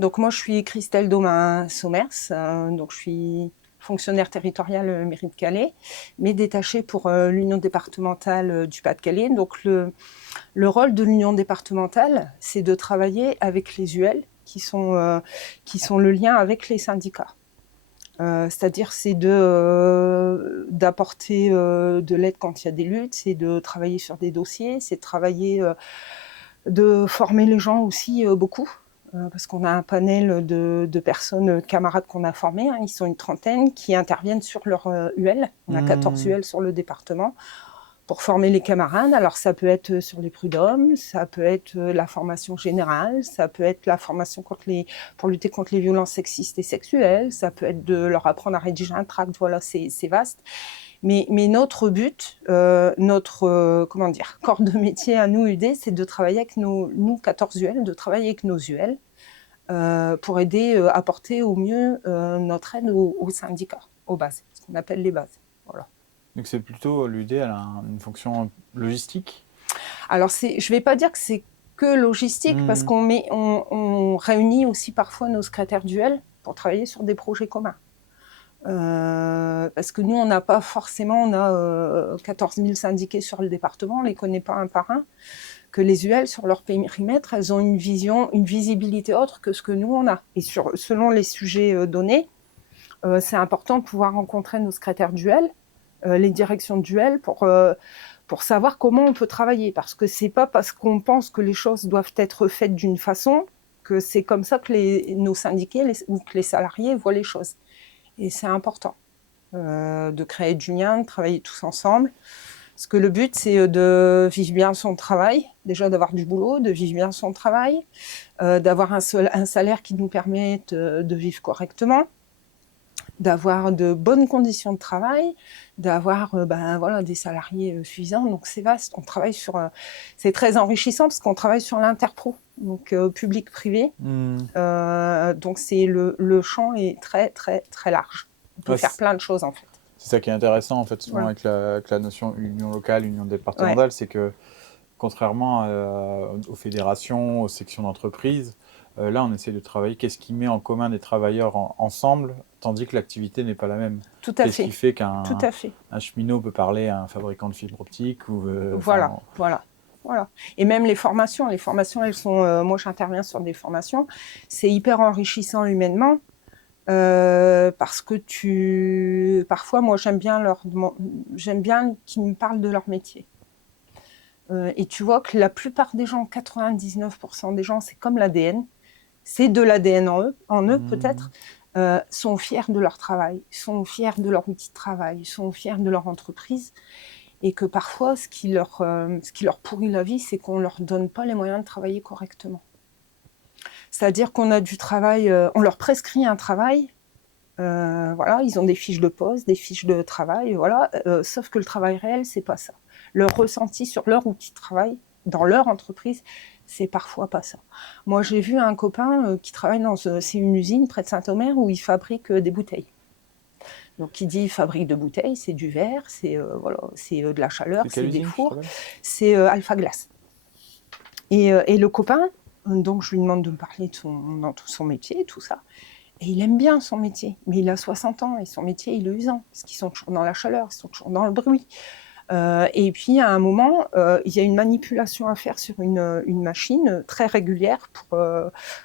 Donc moi, je suis Christelle Domain-Sommers, donc je suis fonctionnaire territoriale mairie de Calais, mais détachée pour l'Union départementale du Pas-de-Calais. Donc le rôle de l'Union départementale, c'est de travailler avec les UL, qui sont le lien avec les syndicats. C'est-à-dire c'est d'apporter de l'aide quand il y a des luttes, c'est de travailler sur des dossiers, c'est de travailler, de former les gens aussi beaucoup. Parce qu'on a un panel de personnes, camarades qu'on a formés, hein, ils sont une trentaine, qui interviennent sur leur UL. On a 14 UL sur le département pour former les camarades. Alors ça peut être sur les prud'hommes, ça peut être la formation générale, ça peut être la formation pour lutter contre les violences sexistes et sexuelles, ça peut être de leur apprendre à rédiger un tract, voilà, c'est vaste. Mais notre but, notre corps de métier à nous, UD, c'est de travailler avec nous 14 UL, de travailler avec nos UL pour aider, apporter au mieux notre aide aux syndicats, aux bases, ce qu'on appelle les bases. Voilà. Donc c'est plutôt, l'UD, elle a une fonction logistique? Alors je ne vais pas dire que c'est que logistique, parce qu'on réunit aussi parfois nos secrétaires d'UL pour travailler sur des projets communs. Parce que nous, on n'a pas forcément, on a 14 000 syndiqués sur le département, on ne les connaît pas un par un, que les UL, sur leur périmètre, elles ont une visibilité autre que ce que nous, on a. Et selon les sujets donnés, c'est important de pouvoir rencontrer nos secrétaires d'UL, les directions d'UL, pour savoir comment on peut travailler. Parce que c'est pas parce qu'on pense que les choses doivent être faites d'une façon que c'est comme ça que nos syndiqués ou que les salariés voient les choses. Et c'est important de créer du lien, de travailler tous ensemble. Parce que le but, c'est de vivre bien son travail, déjà d'avoir du boulot, de vivre bien son travail, d'avoir un salaire qui nous permette de vivre correctement, d'avoir de bonnes conditions de travail, d'avoir des salariés suffisants. Donc c'est vaste. On travaille c'est très enrichissant parce qu'on travaille sur l'interpro, donc public-privé. Donc le champ est très très très large. On peut faire plein de choses en fait. C'est ça qui est intéressant en fait, souvent avec la notion union locale, union départementale, c'est que contrairement aux fédérations, aux sections d'entreprise, là on essaie de travailler qu'est-ce qui met en commun des travailleurs ensemble, tandis que l'activité n'est pas la même. Tout à fait. Qu'est-ce qui fait qu'un cheminot peut parler à un fabricant de fibre optique ou Voilà. Et même les formations, elles sont. Moi, j'interviens sur des formations. C'est hyper enrichissant humainement. Parce que parfois, moi, j'aime bien qu'ils me parlent de leur métier. Et tu vois que la plupart des gens, 99% des gens, c'est comme l'ADN. C'est de l'ADN en eux peut-être, sont fiers de leur travail, sont fiers de leur outil de travail, sont fiers de leur entreprise. Et que parfois, ce qui leur pourrit la vie, c'est qu'on ne leur donne pas les moyens de travailler correctement. C'est-à-dire qu'on a du travail, on leur prescrit un travail, ils ont des fiches de poste, des fiches de travail, sauf que le travail réel, c'est pas ça. Leur ressenti sur leur outil de travail, dans leur entreprise, c'est parfois pas ça. Moi, j'ai vu un copain qui travaille c'est une usine près de Saint-Omer où il fabrique des bouteilles. Donc, qui dit fabrique de bouteilles, c'est du verre, c'est de la chaleur, c'est des fours, c'est Alpha Glace. Et le copain, donc je lui demande de me parler de son métier, tout ça. Et il aime bien son métier, mais il a 60 ans et son métier, il est usant, parce qu'ils sont toujours dans la chaleur, ils sont toujours dans le bruit. Et puis, à un moment, il y a une manipulation à faire sur une machine très régulière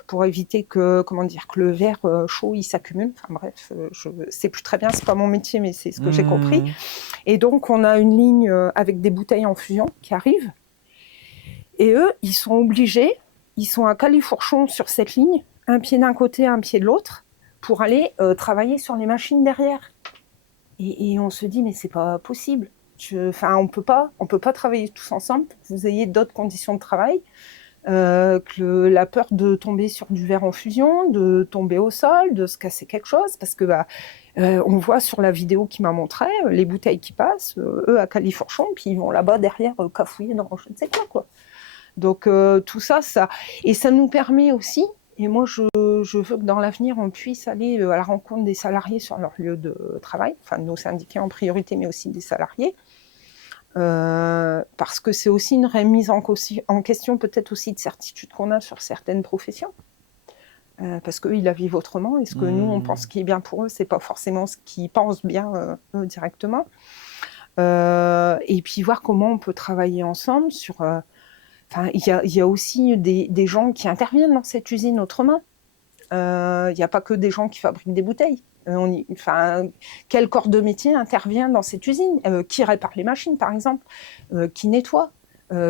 pour éviter que le verre chaud, il s'accumule. Enfin bref, je ne sais plus très bien, c'est pas mon métier, mais c'est ce que j'ai compris. Et donc, on a une ligne avec des bouteilles en fusion qui arrivent. Et eux, ils sont obligés, ils sont à califourchon sur cette ligne, un pied d'un côté, un pied de l'autre, pour aller travailler sur les machines derrière. Et on se dit, mais c'est pas possible. On peut pas travailler tous ensemble pour que vous ayez d'autres conditions de travail, que la peur de tomber sur du verre en fusion, de tomber au sol, de se casser quelque chose, parce que on voit sur la vidéo qu'il m'a montré les bouteilles qui passent, eux à califourchon, puis ils vont là-bas derrière cafouiller dans je ne sais quoi. Donc tout ça, et ça nous permet aussi. Et moi, je veux que dans l'avenir, on puisse aller à la rencontre des salariés sur leur lieu de travail, enfin de nos syndiqués en priorité, mais aussi des salariés, parce que c'est aussi une remise en question peut-être aussi de certitudes qu'on a sur certaines professions. parce qu'eux, ils la vivent autrement, et ce que nous, on pense qui est bien pour eux, c'est pas forcément ce qu'ils pensent bien eux, directement. Et puis voir comment on peut travailler ensemble sur... il y a aussi des gens qui interviennent dans cette usine autrement. Il n'y a pas que des gens qui fabriquent des bouteilles. Quel corps de métier intervient dans cette usine? Qui répare les machines, par exemple? Qui nettoie?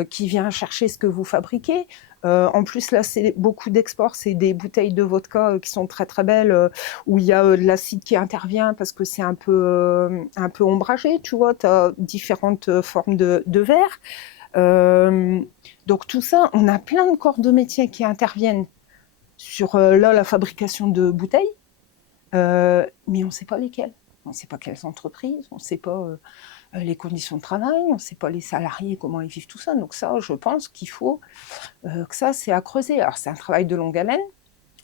Qui vient chercher ce que vous fabriquez? En plus, là, c'est beaucoup d'exports. C'est des bouteilles de vodka qui sont très, très belles, où il y a de l'acide qui intervient parce que c'est un peu ombragé, tu vois. Tu as différentes formes de verre. Donc, tout ça, on a plein de corps de métier qui interviennent sur la fabrication de bouteilles, mais on ne sait pas lesquelles. On ne sait pas quelles entreprises, on ne sait pas les conditions de travail, on ne sait pas les salariés, comment ils vivent tout ça. Donc ça, je pense qu'il faut que ça, c'est à creuser. Alors c'est un travail de longue haleine,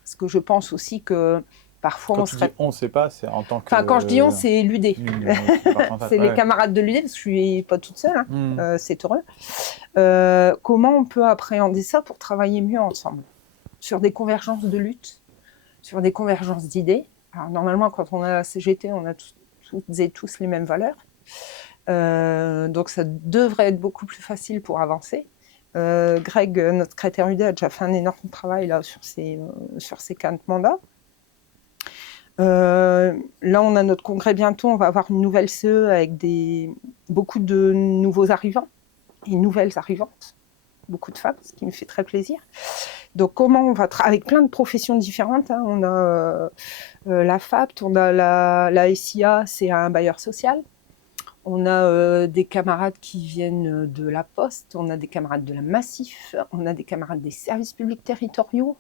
parce que je pense aussi que parfois Quand on tu serait... dis on sait pas, c'est en tant que... Enfin, quand je dis on, c'est l'UD. C'est les camarades de l'UD, parce que je ne suis pas toute seule, c'est heureux. Comment on peut appréhender ça pour travailler mieux ensemble? Sur des convergences de lutte, sur des convergences d'idées. Alors, normalement, quand on a la CGT, on a toutes et tous les mêmes valeurs. Donc, ça devrait être beaucoup plus facile pour avancer. Greg, notre secrétaire UD, a déjà fait un énorme travail là, sur ces 4 mandats. Là, on a notre congrès bientôt. On va avoir une nouvelle CE avec beaucoup de nouveaux arrivants et nouvelles arrivantes. Beaucoup de femmes, ce qui me fait très plaisir. Donc, comment on va avec plein de professions différentes. Hein. On a la FAPT, on a la SIA, c'est un bailleur social. On a des camarades qui viennent de la Poste, on a des camarades de la Massif, on a des camarades des services publics territoriaux,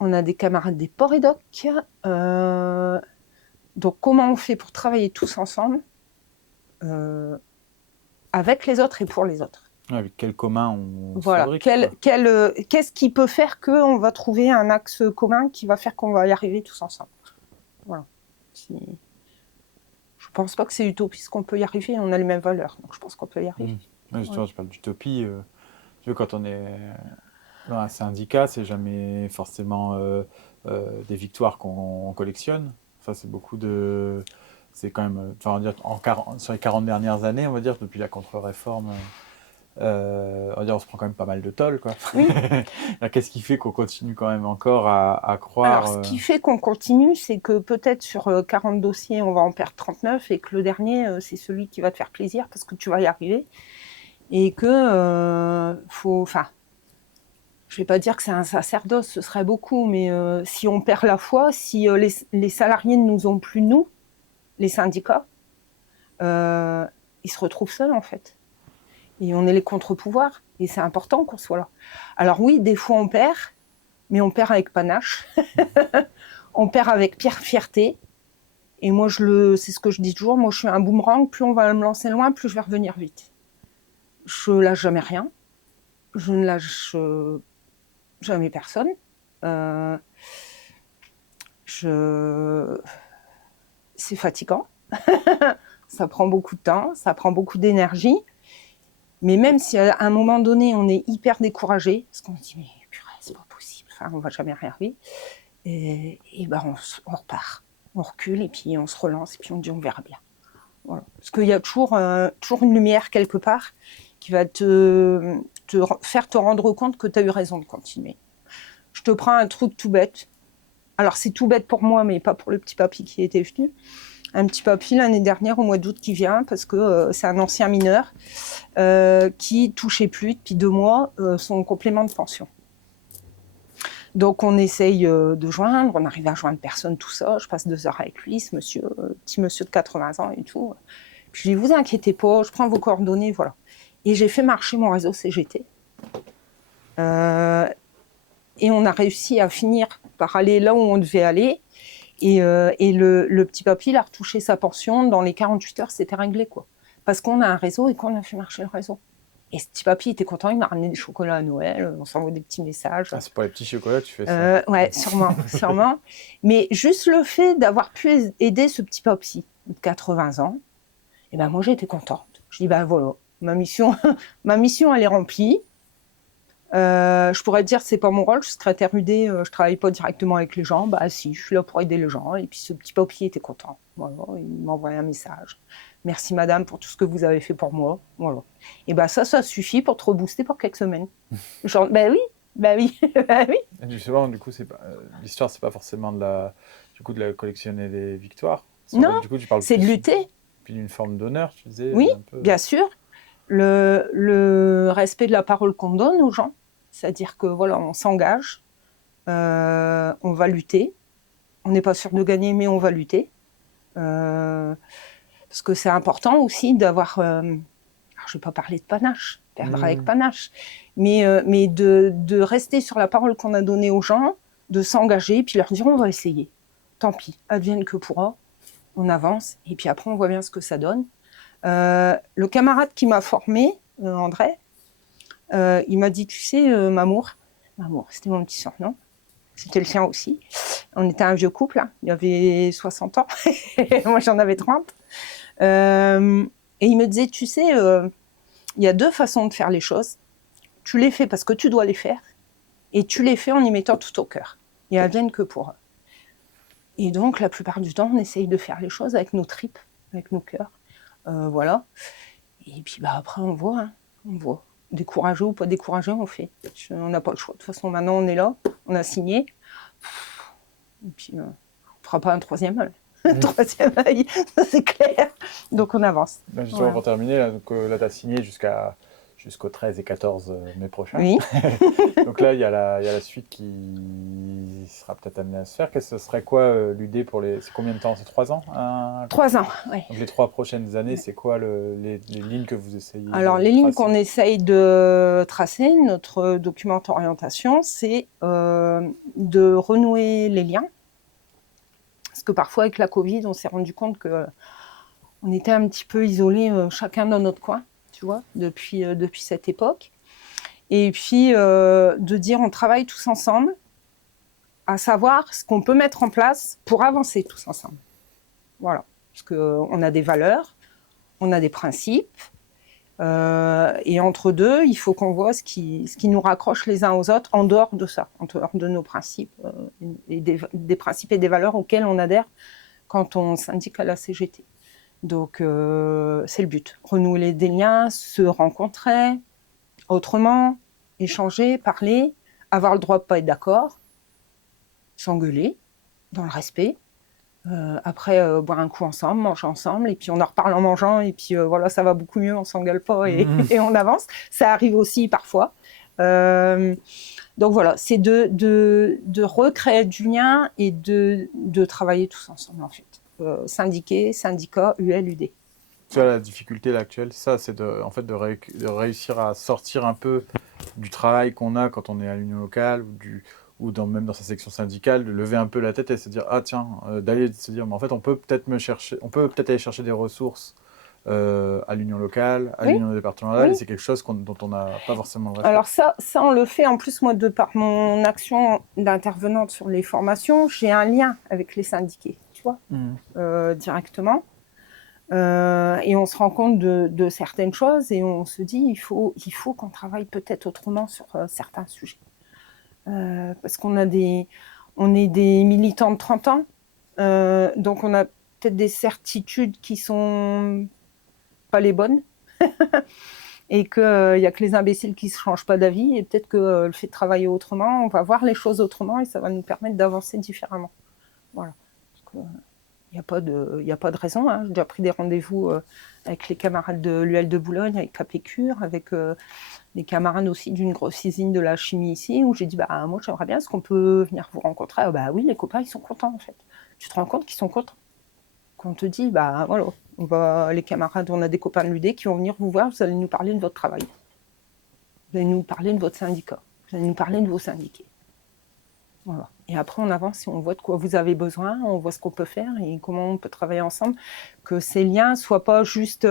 on a des camarades des ports et docks. Donc, comment on fait pour travailler tous ensemble avec les autres et pour les autres? Avec quel commun on fabrique, qu'est-ce qui peut faire qu'on va trouver un axe commun qui va faire qu'on va y arriver tous ensemble? Voilà. Je pense pas que c'est utopiste qu'on peut y arriver, on a les mêmes valeurs, donc je pense qu'on peut y arriver. Justement, je parle d'utopie. Tu vois, quand on est dans un syndicat, c'est jamais forcément des victoires qu'on collectionne. Ça, c'est beaucoup de... C'est quand même... Enfin, on va dire, sur les 40 dernières années, on va dire, depuis la contre-réforme... on va dire, on se prend quand même pas mal de tôle, quoi. Oui. Qu'est-ce qui fait qu'on continue quand même encore à croire... Alors, ce qui fait qu'on continue, c'est que peut-être sur 40 dossiers, on va en perdre 39 et que le dernier, c'est celui qui va te faire plaisir parce que tu vas y arriver. Et que enfin, je vais pas dire que c'est un sacerdoce, ce serait beaucoup, mais si on perd la foi, si les salariés ne nous ont plus, nous, les syndicats, ils se retrouvent seuls, en fait. Et on est les contre-pouvoirs, et c'est important qu'on soit là. Alors oui, des fois on perd, mais on perd avec panache, on perd avec fierté, et moi c'est ce que je dis toujours, moi je suis un boomerang, plus on va me lancer loin, plus je vais revenir vite. Je lâche jamais rien, je ne lâche jamais personne, c'est fatigant, ça prend beaucoup de temps, ça prend beaucoup d'énergie. Mais même si à un moment donné, on est hyper découragé, parce qu'on se dit, mais purée, c'est pas possible, enfin, on va jamais y arriver, et ben on repart, on recule, et puis on se relance, et puis on dit, on verra bien. Voilà. Parce qu'il y a toujours une lumière quelque part qui va te faire te rendre compte que tu as eu raison de continuer. Je te prends un truc tout bête. Alors, c'est tout bête pour moi, mais pas pour le petit papy qui était venu. Un petit papy l'année dernière au mois d'août qui vient parce que c'est un ancien mineur qui touchait plus depuis 2 mois son complément de pension. Donc on essaye de joindre, on arrive à joindre personne, tout ça. Je passe 2 heures avec lui, ce petit monsieur de 80 ans et tout. Puis je lui dis, vous inquiétez pas, je prends vos coordonnées, voilà. Et j'ai fait marcher mon réseau CGT. Et on a réussi à finir par aller là où on devait aller. Et le petit papy, il a retouché sa pension. Dans les 48 heures, c'était réglé, quoi. Parce qu'on a un réseau et qu'on a fait marcher le réseau. Et ce petit papy était content, il m'a ramené des chocolats à Noël, on s'envoie des petits messages. Ah, c'est pour les petits chocolats que tu fais ça? Ouais, sûrement. Mais juste le fait d'avoir pu aider ce petit papy de 80 ans, et ben moi, j'ai été contente. Je dis, ben voilà, ma mission, elle est remplie. Je pourrais te dire c'est pas mon rôle, je suis secrétaire UD, je travaille pas directement avec les gens. Bah si, je suis là pour aider les gens. Et puis ce petit papier était content. Voilà, il m'a envoyé un message. Merci madame pour tout ce que vous avez fait pour moi. Voilà. Et bah ça suffit pour te rebooster pour quelques semaines. Genre, bah oui, bah oui. Et justement, du coup, l'histoire, c'est pas forcément de la collectionner des victoires. En Non, fait, du coup, tu parles c'est de plus lutter. puis d'une forme d'honneur, tu disais Oui, un peu. bien sûr. Le respect de la parole qu'on donne aux gens, c'est-à-dire que voilà, on s'engage, on va lutter. On n'est pas sûr de gagner, mais on va lutter. Parce que c'est important aussi d'avoir. Alors, je ne vais pas parler de panache, perdre avec panache, mais de rester sur la parole qu'on a donnée aux gens, de s'engager, puis leur dire on va essayer. Tant pis, advienne que pourra, on avance, et puis après on voit bien ce que ça donne. Le camarade qui m'a formé, André, il m'a dit, tu sais, Mamour, c'était mon petit surnom, c'était le sien aussi. On était un vieux couple, hein. Il avait 60 ans, moi j'en avais 30. Et il me disait, tu sais, il y a 2 façons de faire les choses. Tu les fais parce que tu dois les faire, et tu les fais en y mettant tout au cœur. Et advienne que pourra. Et donc, la plupart du temps, on essaye de faire les choses avec nos tripes, avec nos cœurs. Voilà. Et puis bah, après, on voit. Hein. On voit. Découragé ou pas découragé, on fait. On n'a pas le choix. De toute façon, maintenant, on est là, on a signé. Et puis, on ne fera pas un troisième œil. Un troisième œil, ça c'est clair. Donc, on avance. Ben justement, pour terminer, là, tu as signé jusqu'au 13 et 14 mai prochain. Oui. Donc là, il y a la suite qui sera peut-être amenée à se faire. Ce serait quoi l'UD pour c'est combien de temps? C'est 3 ans 3 ans, oui. Donc les 3 prochaines années, c'est quoi les lignes que vous essayez Alors, de les lignes tracer qu'on essaye de tracer, notre document d'orientation, c'est de renouer les liens. Parce que parfois, avec la Covid, on s'est rendu compte qu'on était un petit peu isolés, chacun dans notre coin, tu vois, depuis cette époque. Et puis, de dire on travaille tous ensemble, à savoir ce qu'on peut mettre en place pour avancer tous ensemble. Voilà. Parce qu'on a des valeurs, on a des principes, et entre deux, il faut qu'on voit ce qui nous raccroche les uns aux autres en dehors de ça, en dehors de nos principes, et des principes et des valeurs auxquels on adhère quand on syndique à la CGT. Donc, c'est le but. Renouer des liens, se rencontrer autrement, échanger, parler, avoir le droit de ne pas être d'accord, s'engueuler, dans le respect. Après, boire un coup ensemble, manger ensemble, et puis on en reparle en mangeant, et puis voilà, ça va beaucoup mieux, on s'engueule pas, et on avance. Ça arrive aussi parfois. Donc voilà, c'est de recréer du lien et de travailler tous ensemble, en fait. Syndiqués, syndicats, UL, UD. Tu vois, la difficulté là, actuelle, c'est de réussir à sortir un peu du travail qu'on a quand on est à l'union locale même dans sa section syndicale, de lever un peu la tête et se dire ah tiens, d'aller se dire mais en fait on peut peut-être aller chercher des ressources à l'union locale, à l'union départementale, et c'est quelque chose dont on n'a pas forcément le réflexe. Alors ça on le fait en plus moi de par mon action d'intervenante sur les formations, j'ai un lien avec les syndiqués, tu vois, directement. Et on se rend compte de certaines choses et on se dit il faut qu'on travaille peut-être autrement sur certains sujets. Parce qu'on est des militants de 30 ans, donc on a peut-être des certitudes qui sont pas les bonnes et qu'il n'y a que les imbéciles qui ne se changent pas d'avis, et peut-être que le fait de travailler autrement, on va voir les choses autrement et ça va nous permettre d'avancer différemment. Voilà. Il n'y a pas de raison. Hein. J'ai déjà pris des rendez-vous avec les camarades de l'UL de Boulogne, avec Capécure, avec des camarades aussi d'une grosse usine de la chimie ici, où j'ai dit bah, moi j'aimerais bien, est-ce qu'on peut venir vous rencontrer? Bah oui, les copains ils sont contents en fait. Tu te rends compte qu'ils sont contents. Quand on te dit bah voilà, les camarades, on a des copains de l'UD qui vont venir vous voir, vous allez nous parler de votre travail. Vous allez nous parler de votre syndicat. Vous allez nous parler de vos syndiqués. Voilà. Et après, on avance et on voit de quoi vous avez besoin, on voit ce qu'on peut faire et comment on peut travailler ensemble, que ces liens ne soient pas juste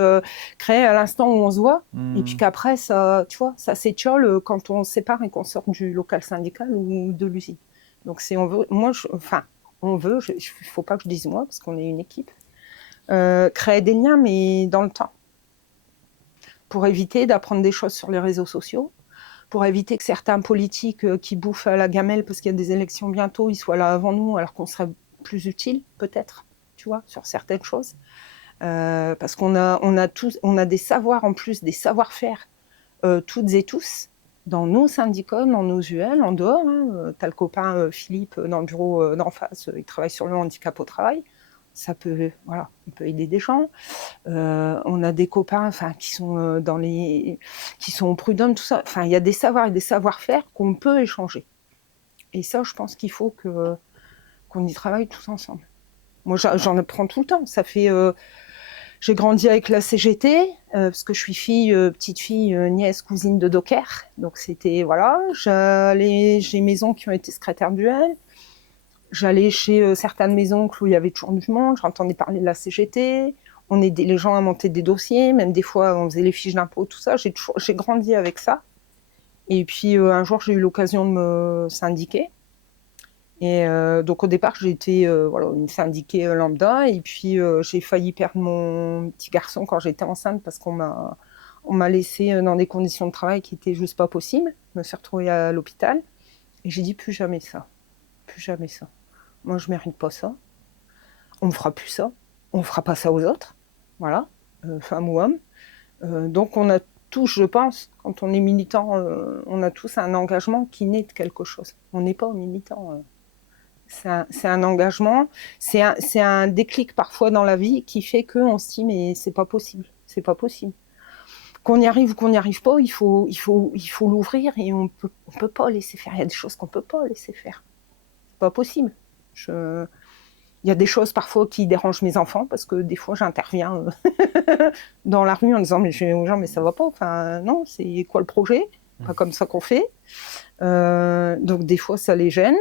créés à l'instant où on se voit, et puis qu'après, ça, tu vois, ça s'étiole quand on se sépare et qu'on sort du local syndical ou de l'usine. Donc, il ne faut pas que je dise moi, parce qu'on est une équipe, créer des liens, mais dans le temps, pour éviter d'apprendre des choses sur les réseaux sociaux, pour éviter que certains politiques qui bouffent à la gamelle parce qu'il y a des élections bientôt, ils soient là avant nous, alors qu'on serait plus utile, peut-être, tu vois, sur certaines choses. Parce qu'on a des savoirs en plus, des savoir-faire, toutes et tous, dans nos syndicats, dans nos UL, en dehors. T'as le copain Philippe dans le bureau d'en face, il travaille sur le handicap au travail. Ça peut, voilà, on peut aider des gens. On a des copains, qui sont qui sont au prud'homme, tout ça. Enfin, il y a des savoirs et des savoir-faire qu'on peut échanger. Et ça, je pense qu'il faut qu'on y travaille tous ensemble. Moi, j'en apprends tout le temps. Ça fait, j'ai grandi avec la CGT parce que je suis petite fille, nièce, cousine de Docker. Donc c'était voilà. J'ai mes oncles qui ont été secrétaires d'UL. J'allais chez certaines maisons où il y avait toujours du monde, j'entendais parler de la CGT, on aidait les gens à monter des dossiers, même des fois on faisait les fiches d'impôts, tout ça, j'ai grandi avec ça. Et puis un jour j'ai eu l'occasion de me syndiquer. Et donc au départ j'étais une syndiquée lambda, et puis j'ai failli perdre mon petit garçon quand j'étais enceinte parce qu'on m'a laissée dans des conditions de travail qui étaient juste pas possibles. Je me suis retrouvée à l'hôpital et j'ai dit plus jamais ça. Plus jamais ça. Moi, je mérite pas ça. On me fera plus ça. On fera pas ça aux autres. Voilà, femme ou homme. Donc, on a tous, je pense, quand on est militant, on a tous un engagement qui naît de quelque chose. On n'est pas militant. C'est un engagement. C'est un déclic parfois dans la vie qui fait qu'on se dit mais c'est pas possible. C'est pas possible. Qu'on y arrive ou qu'on n'y arrive pas, il faut l'ouvrir et on peut pas laisser faire. Il y a des choses qu'on peut pas laisser faire. C'est pas possible. Il y a des choses parfois qui dérangent mes enfants parce que des fois j'interviens dans la rue en disant mais aux gens mais ça va pas. Enfin non, c'est quoi le projet ? Pas comme ça qu'on fait. Donc des fois ça les gêne.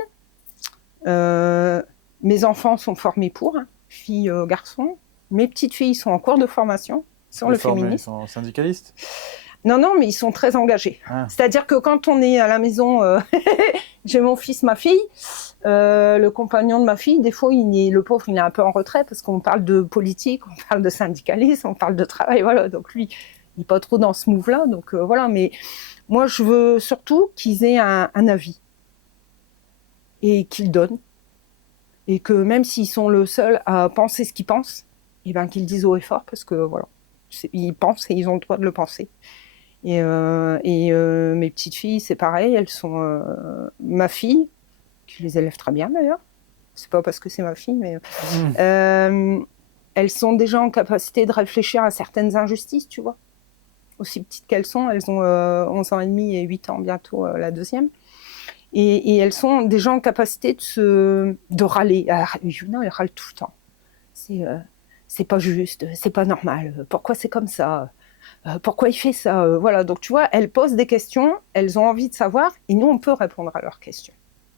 Mes enfants sont formés pour, filles, garçons. Mes petites filles sont en cours de formation sur le féminisme. Ils sont syndicalistes ? Non, mais ils sont très engagés. C'est-à-dire que quand on est à la maison, j'ai mon fils, ma fille, le compagnon de ma fille, des fois, le pauvre, il est un peu en retrait parce qu'on parle de politique, on parle de syndicalisme, on parle de travail, voilà. Donc lui, il n'est pas trop dans ce move-là, donc voilà. Mais moi, je veux surtout qu'ils aient un avis et qu'ils donnent. Et que même s'ils sont le seul à penser ce qu'ils pensent, et ben qu'ils le disent haut et fort parce que voilà, ils pensent et ils ont le droit de le penser. Et mes petites filles, c'est pareil, elles sont ma fille, qui les élève très bien d'ailleurs. C'est pas parce que c'est ma fille, mais elles sont déjà en capacité de réfléchir à certaines injustices, tu vois. Aussi petites qu'elles sont, elles ont 11 ans et demi et 8 ans bientôt la deuxième. Et elles sont déjà en capacité de râler. Non, elles râlent tout le temps. C'est pas juste, c'est pas normal. Pourquoi c'est comme ça ? Pourquoi il fait ça ? Voilà, donc tu vois, elles posent des questions, elles ont envie de savoir, et nous, on peut répondre à leurs questions.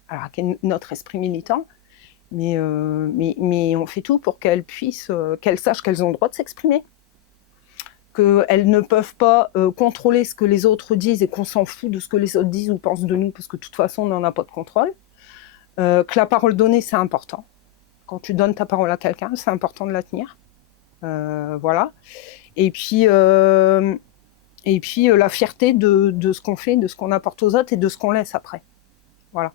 Alors, notre esprit militant, mais on fait tout pour qu'elles puissent, qu'elles sachent qu'elles ont le droit de s'exprimer. Qu'elles ne peuvent pas contrôler ce que les autres disent et qu'on s'en fout de ce que les autres disent ou pensent de nous, parce que de toute façon, on n'en a pas de contrôle. Que la parole donnée, c'est important. Quand tu donnes ta parole à quelqu'un, c'est important de la tenir. Voilà. Et puis la fierté de ce qu'on fait, de ce qu'on apporte aux autres et de ce qu'on laisse après. Voilà.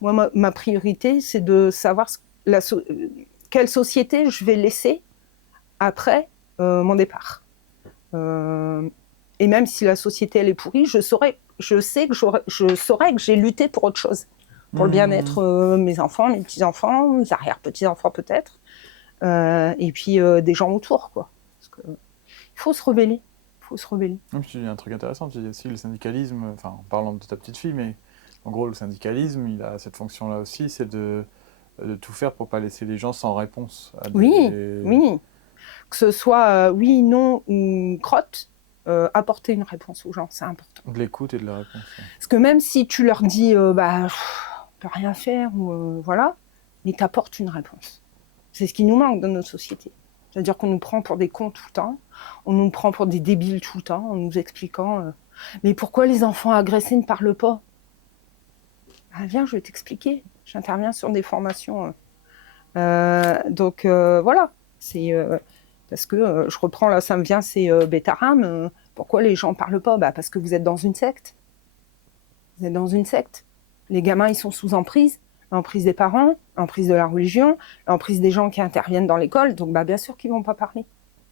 Moi, ma priorité, c'est de savoir quelle société je vais laisser après mon départ. Et même si la société elle est pourrie, je saurais que j'ai lutté pour autre chose, pour le bien-être mes enfants, mes petits-enfants, mes arrière-petits-enfants peut-être, et puis des gens autour, quoi. Parce que il faut se rebeller. Tu dis un truc intéressant, tu dis aussi le syndicalisme, enfin en parlant de ta petite fille, mais en gros le syndicalisme, il a cette fonction-là aussi, c'est de tout faire pour pas laisser les gens sans réponse. Oui. Que ce soit oui, non ou crotte, apporter une réponse aux gens, c'est important. De l'écoute et de la réponse. Ouais. Parce que même si tu leur dis on peut rien faire ou voilà, mais t'apportes une réponse. C'est ce qui nous manque dans notre société. C'est-à-dire qu'on nous prend pour des cons tout le temps, on nous prend pour des débiles tout le temps, en nous expliquant mais pourquoi les enfants agressés ne parlent pas ? Viens, je vais t'expliquer. J'interviens sur des formations. Donc voilà, c'est parce que je reprends là, ça me vient, c'est Bétaram. Pourquoi les gens parlent pas ? Parce que vous êtes dans une secte. Vous êtes dans une secte. Les gamins, ils sont sous emprise. L'emprise des parents, l'emprise de la religion, l'emprise des gens qui interviennent dans l'école. Donc, bien sûr qu'ils vont pas parler.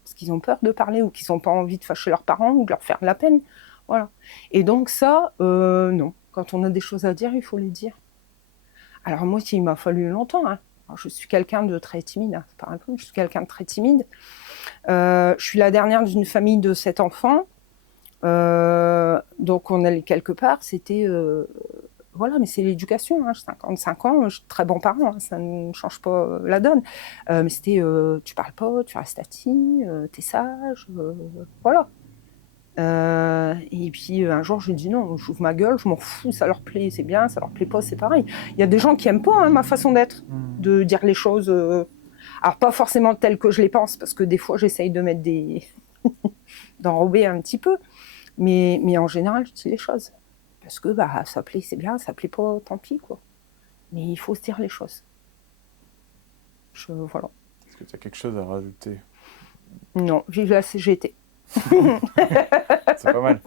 Parce qu'ils ont peur de parler ou qu'ils n'ont pas envie de fâcher leurs parents ou de leur faire de la peine. Voilà. Et donc ça, non. Quand on a des choses à dire, il faut les dire. Alors moi, il m'a fallu longtemps. Hein. Alors, je suis quelqu'un de très timide. Hein. C'est pas un peu, je suis quelqu'un de très timide. Je suis la dernière d'une famille de 7 enfants. Donc on allait quelque part, c'était... voilà, mais c'est l'éducation, hein, j'ai 55 ans, j'ai de très bons parents, hein, ça ne change pas la donne. Mais c'était, tu parles pas, tu restes assis, t'es sage, voilà. Et puis un jour, je dis non, j'ouvre ma gueule, je m'en fous, ça leur plaît, c'est bien, ça leur plaît pas, c'est pareil. Il y a des gens qui aiment pas hein, ma façon d'être, de dire les choses, alors pas forcément telles que je les pense, parce que des fois, j'essaye de mettre des... d'enrober un petit peu, mais en général, je dis les choses. Parce que ça plaît, c'est bien, ça plaît pas, tant pis, quoi. Mais il faut se dire les choses. Voilà. Est-ce que tu as quelque chose à rajouter? Non, vive la CGT. C'est pas mal.